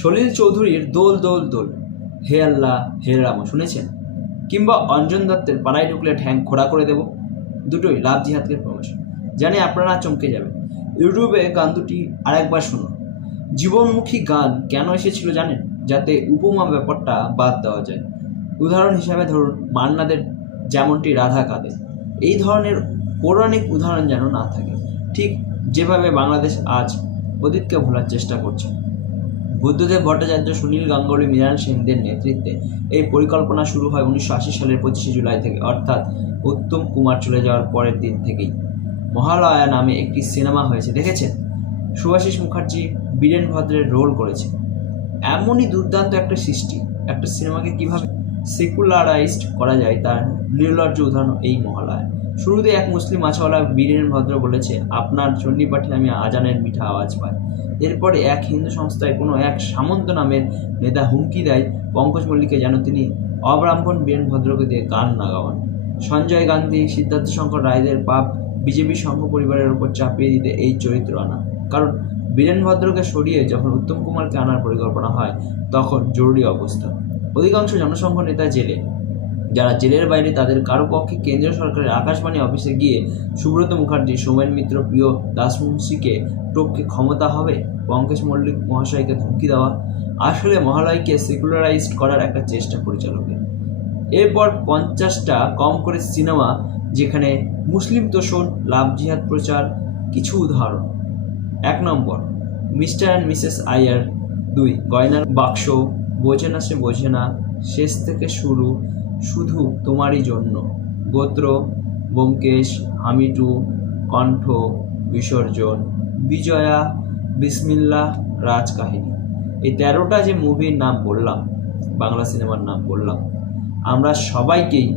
সলিল চৌধুরীর দোল দোল দোল, হে আল্লাহ হে রাম শুনেছেন? কিংবা অঞ্জন দত্তের পাড়ায় ঢুকলে ঠ্যাং খোড়া করে দেব, দুটোই লাভ জিহাদকে প্রমোশন। জানি আপনারা চমকে যাবেন। ইউটিউবে গান দুটি আরেকবার শুনুন। জীবনমুখী গান কেন এসেছিল জানেন? যাতে উপমা ব্যাপারটা বাদ দেওয়া যায়। উদাহরণ হিসাবে ধরুন মান্নাদের যেমনটি রাধা কাঁদে, এই ধরনের পৌরাণিক উদাহরণ যেন না থাকে। ঠিক যেভাবে বাংলাদেশ আজ অতীতকে ভোলার চেষ্টা করছে। বুদ্ধদেব ভট্টাচার্য, সুনীল গাঙ্গুলি, মৃণাল সেনদের নেতৃত্বে এই পরিকল্পনা শুরু হয় 1980 সালের 25শে জুলাই থেকে, অর্থাৎ উত্তম কুমার চলে যাওয়ার পরের দিন থেকেই। মহালয়া নামে একটি সিনেমা হয়েছে, দেখেছেন? শুভাশিস মুখার্জি বীরেন ভদ্রের রোল করেছে। এমনই দুর্দান্ত একটা সৃষ্টি, একটা সিনেমাকে কিভাবে সেকুলারাইজড করা যায় তার নির্লজ্জ উদাহরণ এই মহালয়া। শুরুতে এক মুসলিম মাছওয়ালা বীরেন ভদ্র বলেছে, আপনার চণ্ডীপাঠে আমি আজানের মিঠা আওয়াজ পাই। এরপরে এক হিন্দু সংস্থায় কোনো এক সামন্ত নামের নেতা হুমকি দেয় পঙ্কজ মল্লিককে যেন তিনি অব্রাহ্মণ বীরেন ভদ্রকে দিয়ে গান না গাওয়ান। সঞ্জয় গান্ধী, সিদ্ধার্থ শঙ্কর রায়দের পাপ বিজেপি সংঘ পরিবারের ওপর চাপিয়ে দিতে এই চরিত্র আনা। কারণ বীরেন ভদ্রকে সরিয়ে যখন উত্তম কুমারকে আনার পরিকল্পনা হয় তখন জরুরি অবস্থা। অধিকাংশ জনসংঘ নেতা জেলে, যারা জেলের বাইরে তাদের কারো পক্ষে কেন্দ্রীয় সরকারের আকাশবাণী অফিসে গিয়ে সুব্রত মুখার্জি, সোমেন মিত্র, প্রিয় দাসমুন্সিকে টপকে ক্ষমতা হবে পঙ্কজ মল্লিক মহাশয়কে ধমকি দেওয়া। আসলে মহালয়কে সেকুলারাইজড করার একটা চেষ্টা পরিচালকের। এরপর 50টা কম করে সিনেমা যেখানে মুসলিম তোষণ, লাভ জিহাদ প্রচার। কিছু উদাহরণ: 1 নম্বর মিস্টার অ্যান্ড মিসেস আইয়ার, 2 গয়নার বাক্স, বোঝে না সে বোঝে না, শেষ থেকে শুরু, শুধু তোমারই জন্য, গোত্র, ব্যোমকেশ, হামিটু, কণ্ঠ, বিসর্জন, বিজয়া, বিসমিল্লাহ, রাজকাহিনী। এই 13টা যে মুভির নাম বললাম, বাংলা সিনেমার নাম বললাম, আমরা সবাইকেই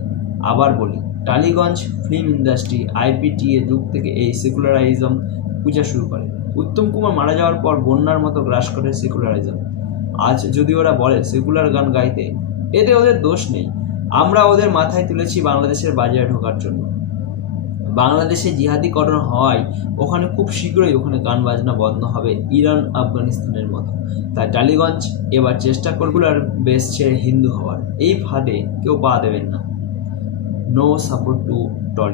আবার বলি, টালিগঞ্জ ফিল্ম ইন্ডাস্ট্রি IPTA যুগ থেকে এই সেকুলারিজম পূজা শুরু করে। উত্তম কুমার মারা যাওয়ার পর বন্যার মতো গ্রাস করে সেকুলারিজম। আজ যদি ওরা বলে সেকুলার গান গাইতে, এতে ওদের দোষ নেই। আমরা ওদের মাথায় তুলেছি বাংলাদেশের বাজারে ঢোকার জন্য। বাংলাদেশে জিহাদিকরণ হওয়ায় ওখানে খুব শীঘ্রই ওখানে গান বাজনা বন্ধ হবে, ইরান আফগানিস্তানের মতো। তাই টালিগঞ্জ এবার চেষ্টা করবে আর বেশ ছেড়ে হিন্দু হওয়ার। এই ফাঁদে কেউ পা দেবেন না। No support to trolley.